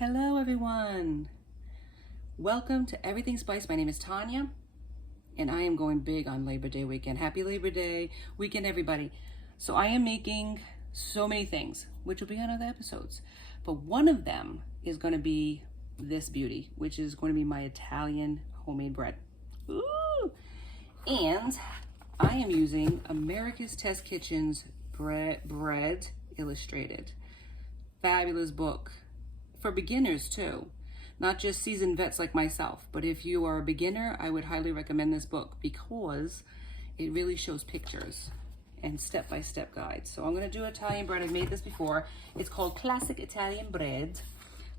Hello everyone. Welcome to Everything Spice. My name is Tanya and I am going big on Labor Day weekend. Happy Labor Day weekend, everybody. So I am making so many things, which will be on other episodes. But one of them is going to be this beauty, which is going to be my Italian homemade bread. Ooh! And I am using America's Test Kitchen's Bread Illustrated. Fabulous book. For beginners too, not just seasoned vets like myself, but if you are a beginner, I would highly recommend this book because it really shows pictures and step-by-step guides. So I'm going to do Italian bread. I've made this before. It's called Classic Italian Bread.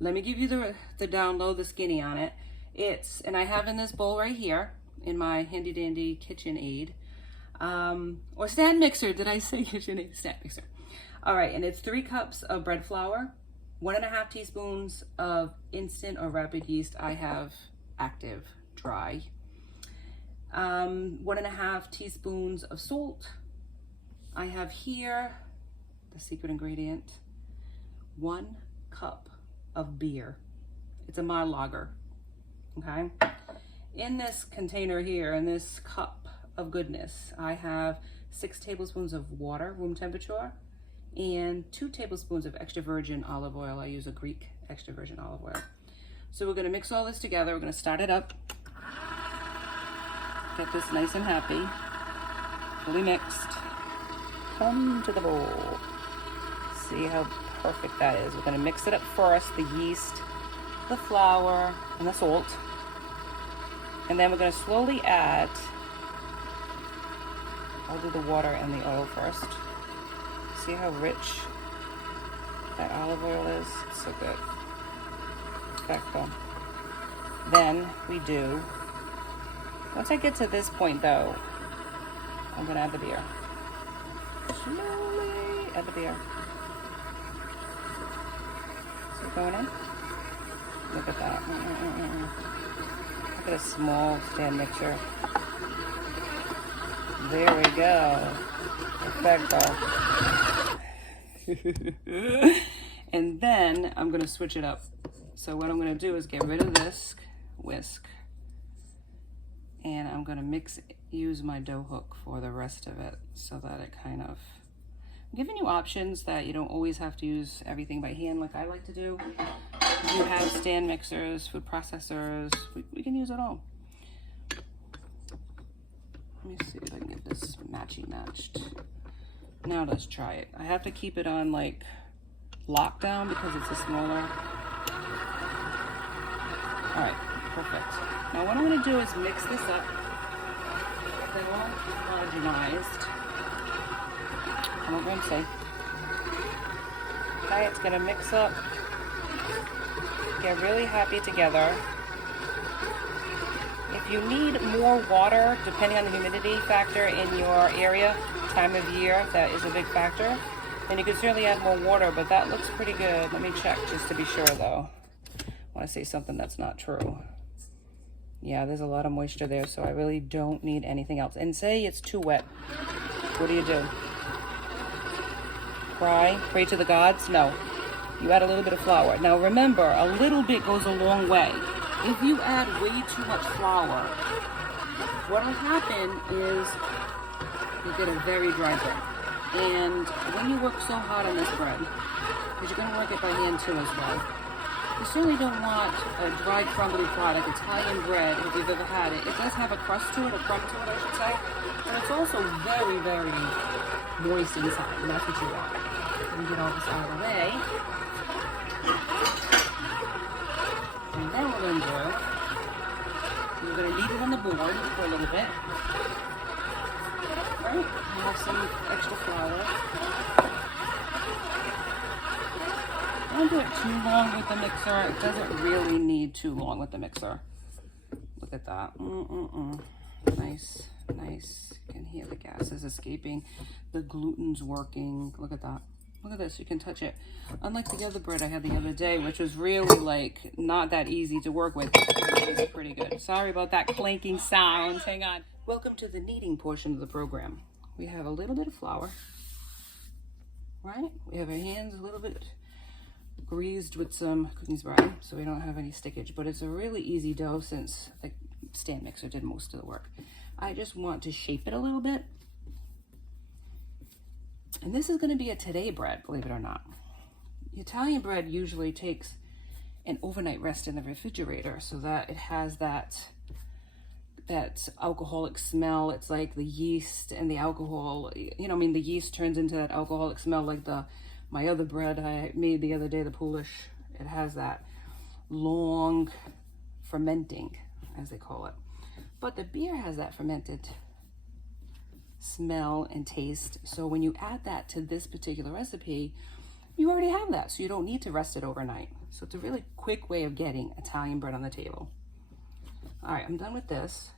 Let me give you the download, the skinny on it. And I have in this bowl right here in my handy dandy kitchen aid, or stand mixer. Did I say kitchen aid? Stand mixer. All right, and it's 3 cups of bread flour, 1.5 teaspoons of instant or rapid yeast. I have active, dry. 1.5 teaspoons of salt. I have here the secret ingredient, 1 cup of beer. It's a mild lager, okay? In this container here, in this cup of goodness, I have 6 tablespoons of water, room temperature, and 2 tablespoons of extra virgin olive oil. I use a Greek extra virgin olive oil. So we're gonna mix all this together. We're gonna start it up. Get this nice and happy, fully mixed. Come to the bowl. See how perfect that is. We're gonna mix it up first, the yeast, the flour, and the salt. And then we're gonna slowly add, I'll do the water and the oil first. See how rich that olive oil is? It's so good. Perfecto. Then we do, once I get to this point though, I'm gonna add the beer. Slowly add the beer. Is it going in? Look at that. Look at a small stand mixer. There we go. Perfecto. And then I'm going to switch it up. So what I'm going to do is get rid of this whisk, and I'm going to use my dough hook for the rest of it so that it kind of, I'm giving you options that you don't always have to use everything by hand like I like to do. You have stand mixers, food processors, we can use it all. Let me see if I can get this matched. Now let's try it. I have to keep it on like lockdown because it's a smaller. All right, perfect. Now what I'm gonna do is mix this up. They're all homogenized. I'm not gonna say. Okay, it's gonna mix up. Get really happy together. If you need more water, depending on the humidity factor in your area, time of year, that is a big factor, then you can certainly add more water, but that looks pretty good. Let me check just to be sure though. I want to say something that's not true. Yeah, there's a lot of moisture there, so I really don't need anything else. And say it's too wet. What do? Cry? Pray to the gods? No. You add a little bit of flour. Now remember, a little bit goes a long way. If you add way too much flour, what will happen is you get a very dry bread. And when you work so hard on this bread, because you're going to work it by hand too as well, you certainly don't want a dry, crumbly product. Italian bread, if you've ever had it, it does have a crust to it, a crumb to it, I should say, but it's also very, very moist inside, and that's what you want. Let me get all this out of the way. And then what we're going to do, we're going to leave it on the board for a little bit. Right? I have some extra flour. Don't do it too long with the mixer. It doesn't really need too long with the mixer. Look at that. Nice. You can hear the gases escaping. The gluten's working. Look at that. Look at this, you can touch it. Unlike the other bread I had the other day, which was really like not that easy to work with. It's pretty good. Sorry about that clanking sound. Hang on. Welcome to the kneading portion of the program. We have a little bit of flour, right? We have our hands a little bit greased with some cooking spray so we don't have any stickage, but it's a really easy dough since the stand mixer did most of the work. I just want to shape it a little bit. And this is going to be a today bread, believe it or not. Italian bread usually takes an overnight rest in the refrigerator so that it has that alcoholic smell. It's like the yeast and the alcohol, you know, I mean, the yeast turns into that alcoholic smell like my other bread I made the other day, the Polish. It has that long fermenting, as they call it. But the beer has that fermented smell and taste. So when you add that to this particular recipe, you already have that. So you don't need to rest it overnight. So it's a really quick way of getting Italian bread on the table. All right, I'm done with this.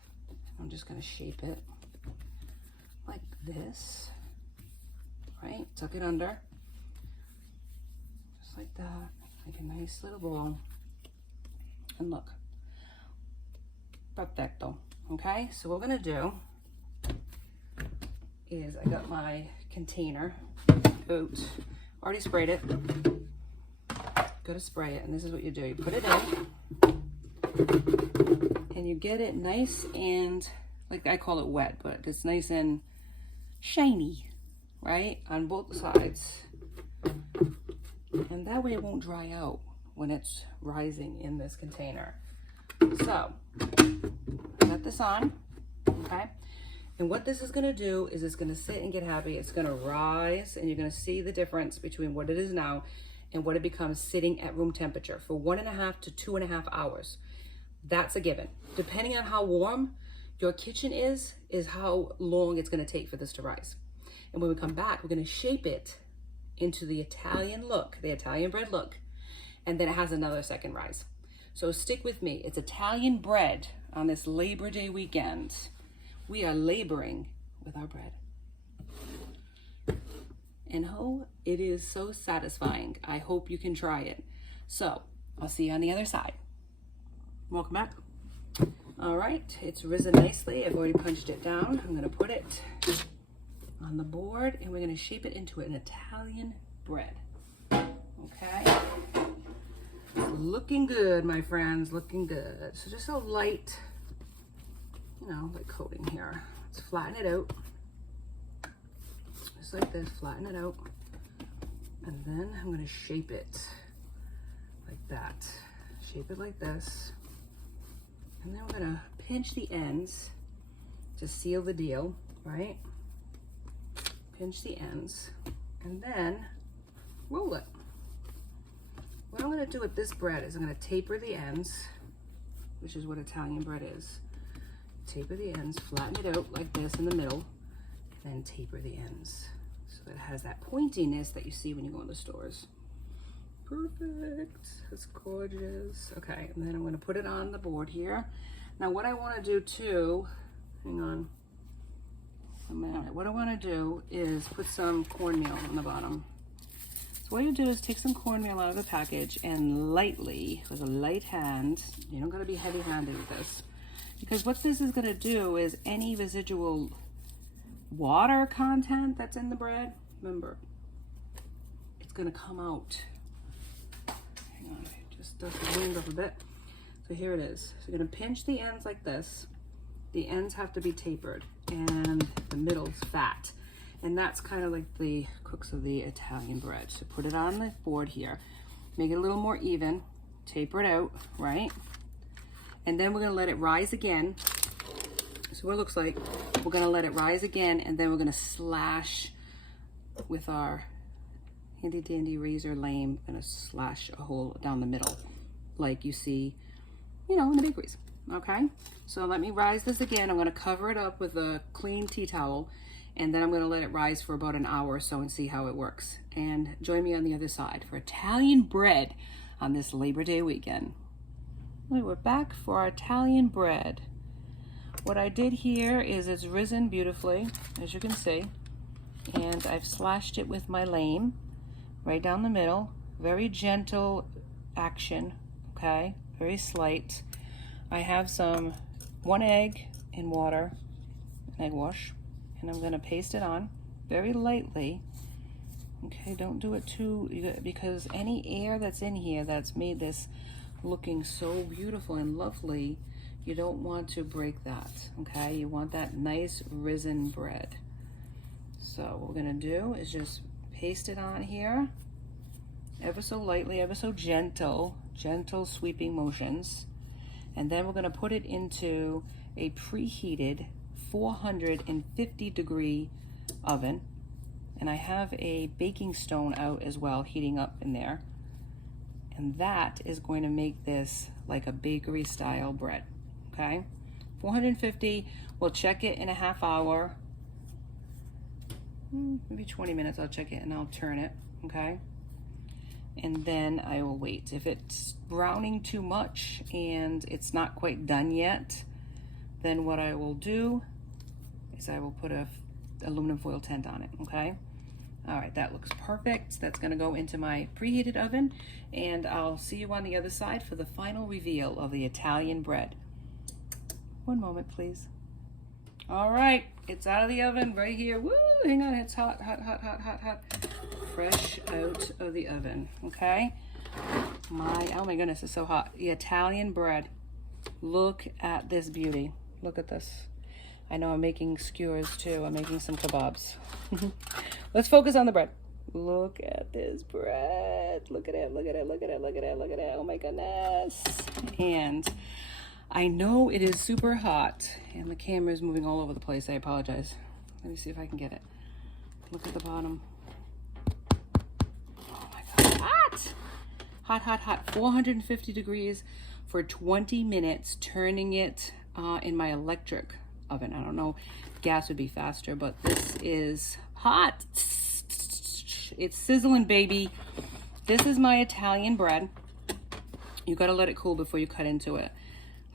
I'm just gonna shape it like this, right? Tuck it under, just like that, like a nice little ball. And look, perfecto, okay? So what we're gonna do is, I got my container out, already sprayed it. Gotta spray it, and this is what you do. You put it in, and you get it nice and, like I call it wet, but it's nice and shiny, right? On both sides. And that way it won't dry out when it's rising in this container. So, got this on, okay? And what this is gonna do is it's gonna sit and get happy. It's gonna rise, and you're gonna see the difference between what it is now and what it becomes sitting at room temperature for 1.5 to 2.5 hours. That's a given. Depending on how warm your kitchen is how long it's gonna take for this to rise. And when we come back, we're gonna shape it into the Italian look, the Italian bread look, and then it has another second rise. So stick with me. It's Italian bread on this Labor Day weekend. We are laboring with our bread. And oh, it is so satisfying. I hope you can try it. So I'll see you on the other side. Welcome back. All right, it's risen nicely. I've already punched it down. I'm gonna put it on the board, and we're gonna shape it into an Italian bread. Okay, looking good, my friends, looking good. So just a light, you know, like coating here. Let's flatten it out. Just like this, flatten it out. And then I'm gonna shape it like that. Shape it like this. And then we're gonna pinch the ends to seal the deal, right? Pinch the ends, and then roll it. What I'm gonna do with this bread is I'm gonna taper the ends, which is what Italian bread is. Taper the ends, flatten it out like this in the middle, and then taper the ends so that it has that pointiness that you see when you go in the stores. Perfect, that's gorgeous. Okay, and then I'm gonna put it on the board here. Now what I wanna do too, hang on a minute. What I wanna do is put some cornmeal on the bottom. So what you do is take some cornmeal out of the package and lightly, with a light hand, you don't gotta be heavy-handed with this, because what this is gonna do is any residual water content that's in the bread, remember, it's gonna come out. Hang on, just dust the wind up a bit. So here it is. So you're gonna pinch the ends like this. The ends have to be tapered, and the middle's fat. And that's kind of like the crux of the Italian bread. So put it on the board here, make it a little more even, taper it out, right? And then we're gonna let it rise again. So what it looks like, we're gonna let it rise again, and then we're gonna slash with our handy dandy razor lame, gonna slash a hole down the middle, like you see, you know, in the bakeries, okay? So let me rise this again. I'm gonna cover it up with a clean tea towel, and then I'm gonna let it rise for about an hour or so and see how it works. And join me on the other side for Italian bread on this Labor Day weekend. Okay, we're back for our Italian bread. What I did here is it's risen beautifully, as you can see, and I've slashed it with my lame right down the middle. Very gentle action, okay? Very slight. I have one egg in water, an egg wash, and I'm gonna paste it on very lightly, Okay, don't do it too, because any air that's in here that's made this looking so beautiful and lovely, you don't want to break that, okay? You want that nice risen bread. So what we're gonna do is just paste it on here, ever so lightly, ever so gentle sweeping motions. And then we're gonna put it into a preheated 450 degree oven. And I have a baking stone out as well, heating up in there. And that is going to make this like a bakery style bread, okay? 450, we'll check it in a half hour. Maybe 20 minutes, I'll check it and I'll turn it, okay? And then I will wait. If it's browning too much and it's not quite done yet, then what I will do is I will put a aluminum foil tent on it, okay? All right, that looks perfect. That's gonna go into my preheated oven, and I'll see you on the other side for the final reveal of the Italian bread. One moment, please. All right, it's out of the oven right here. Woo, hang on, it's hot, hot, hot, hot, hot, hot. Fresh out of the oven, okay? Oh my goodness, it's so hot. The Italian bread. Look at this beauty. Look at this. I know I'm making skewers too. I'm making some kebabs. Let's focus on the bread. Look at this bread. Look at it, look at it, look at it, look at it, look at it. Oh my goodness. And I know it is super hot and the camera is moving all over the place. I apologize. Let me see if I can get it. Look at the bottom. Oh my God, hot! Hot, hot, hot. 450 degrees for 20 minutes, turning it in my electric oven. I don't know, gas would be faster, but this is hot. It's sizzling, baby. This is my Italian bread. You gotta let it cool before you cut into it.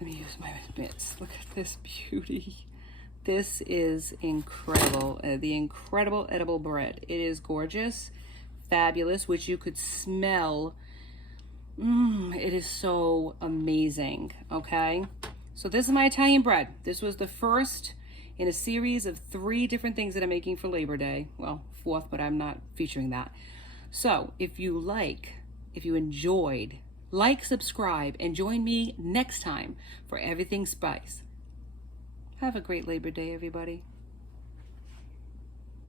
Let me use my mitts. Look at this beauty. This is incredible. The incredible edible bread. It is gorgeous, fabulous, which you could smell. It is so amazing, okay? So this is my Italian bread. This was the first in a series of 3 different things that I'm making for Labor Day. Well, 4th, but I'm not featuring that. So if you enjoyed, like, subscribe, and join me next time for Everything Spice. Have a great Labor Day, everybody.